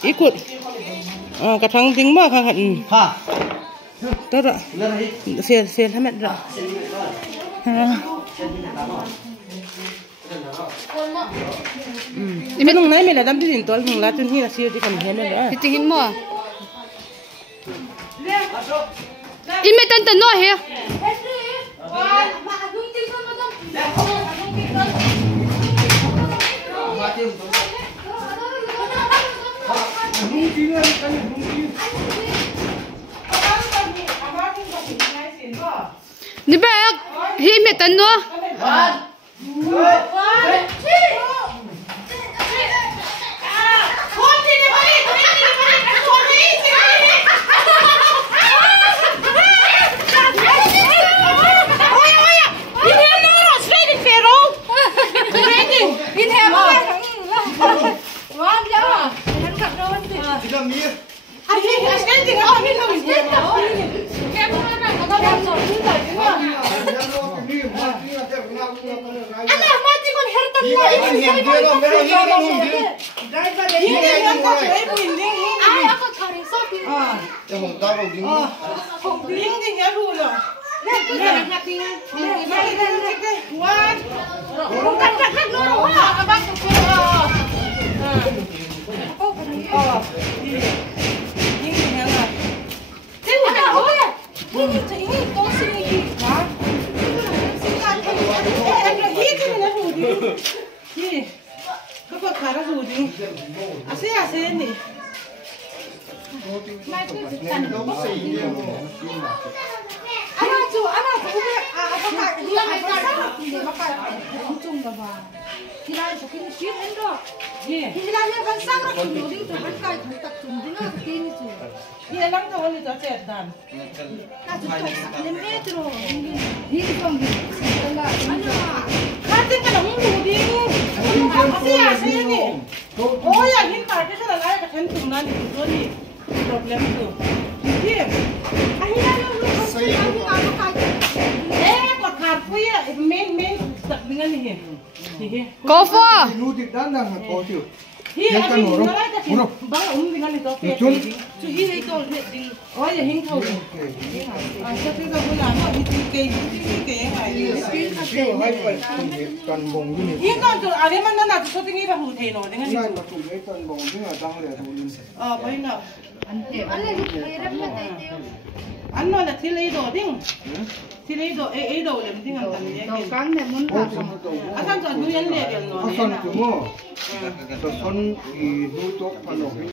ikut kadang ting mah kan ha tada fail hamet dah ini nung nai mela dam tin tol nung la tun hi na sir di kan he mela titingin mo ime tan no he ni bak hi me tan no Go for. Hi kan horo. Horo. Bang dengan itu. Tu hi itu ding. Oh ya hing thau. Tapi tu pula no itu ke kan bong ni. Hi kan tu ada mana nak tu tinggi bah hu thei no dengan itu. Kan tu kan bong ni dang le tu. Bai na. Anno la thilei do ding. Thilei do do le ding an tan ye. Kan ne mun ta. Asan tu yan le no. Asan tu mo. Son i du tok pano